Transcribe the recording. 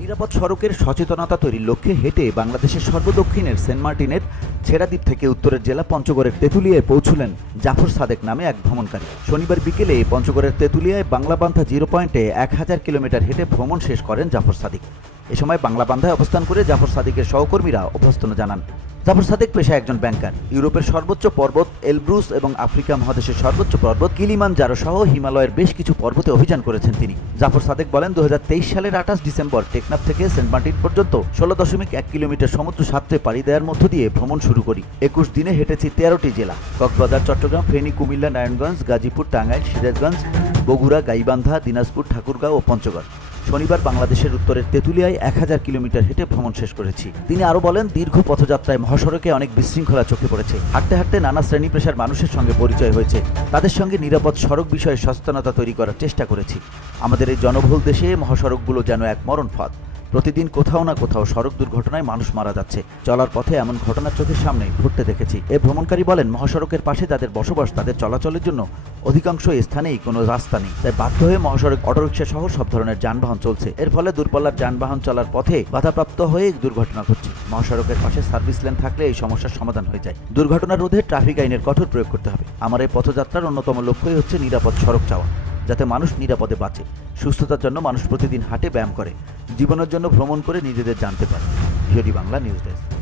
নিরাপদ সড়কের সচেতনতা তৈরির লক্ষ্যে হেঁটে বাংলাদেশের সর্বদক্ষিণের সেন্ট মার্টিনের ছেড়াদ্বীপ থেকে উত্তরের জেলা পঞ্চগড়ের তেঁতুলিয়ায় পৌঁছলেন জাফর সাদেক নামে এক ভ্রমণকারী। শনিবার বিকেলে পঞ্চগড়ের তেঁতুলিয়ায় বাংলাবান্ধা 0 পয়েন্টে 1000 কিলোমিটার হেঁটে ভ্রমণ শেষ করেন জাফর সাদিক। এ সময় বাংলাবান্ধায় অবস্থান করে জাফর সাদিকের সহকর্মীরা অভ্যর্থনা জানান। জাফর সাদেক পেশায় একজন ব্যাংকার। ইউরোপের সর্বোচ্চ পর্বত এলব্রুস এবং আফ্রিকা মহাদেশের সর্বোচ্চ পর্বত কিলিমানজারো সহ হিমালয়ের বেশ কিছু পর্বতে অভিযান করেছেন তিনি। জাফর সাদেক বলেন, 2023 সালের 28 ডিসেম্বর টেকনাফ থেকে সেন্ট মার্টিন পর্যন্ত 16.1 কিলোমিটার সমুদ্র সাঁতরে পাড়ি দেওয়ার মধ্য দিয়ে ভ্রমণ শুরু করি। 21 দিনে হেঁটেছি 13টি জেলা: কক্সবাজার, চট্টগ্রাম, ফেনী, কুমিল্লা, নারায়ণগঞ্জ, গাজীপুর, টাঙ্গাইল, সিরাজগঞ্জ, বগুড়া, গাইবান্ধা, দিনাজপুর, ঠাকুরগাঁও ও পঞ্চগড়। শনিবার বাংলাদেশের উত্তরের তেঁতুলিয়ায় 1000 কিলোমিটার হেঁটে ভ্রমণ শেষ করেছি। তিনি আরও বলেন, দীর্ঘ পথযাত্রায় মহাসড়কে অনেক বিশৃঙ্খলা চোখে পড়েছে। হাঁটতে হাঁটতে নানা শ্রেণী পেশার মানুষের সঙ্গে পরিচয় হয়েছে। তাদের সঙ্গে নিরাপদ সড়ক বিষয়ে সচেতনতা তৈরি করার চেষ্টা করেছি। আমাদের এই জনবহুল দেশে মহাসড়কগুলো যেন এক মরণ ফাঁদ। প্রতিদিন কোথাও না কোথাও সড়ক দুর্ঘটনায় মানুষ মারা যাচ্ছে। চলার পথে এমন ঘটনা চোখের সামনে ঘটতে দেখেছি। এ ভ্রমণকারী বলেন, মহাসড়কের পাশে যাদের বসবাস তাদের চলাচলের জন্য অধিকাংশ স্থানেই কোনো রাস্তা নেই। তাই বাধ্য হয়ে মহাসড়ক অটোরিকশা সহ সব ধরনের যানবাহন চলছে। এর ফলে দূরপাল্লার যানবাহন চলার পথে বাধাপ্রাপ্ত হয়ে দুর্ঘটনা ঘটছে। মহাসড়কের পাশে সার্ভিস লেন থাকলে এই সমস্যার সমাধান হয়ে যায়। দুর্ঘটনা রোধে ট্রাফিক আইনের কঠোর প্রয়োগ করতে হবে। আমার এই পথযাত্রার অন্যতম লক্ষ্যই হচ্ছে নিরাপদ সড়ক চাওয়া, যাতে মানুষ নিরাপদে বাঁচে। সুস্থতার জন্য মানুষ প্রতিদিন হাঁটে, ব্যায়াম করে, জীবনের জন্য ভ্রমণ করে নিজেদের জানতে পারে। VOD Bangla news desk.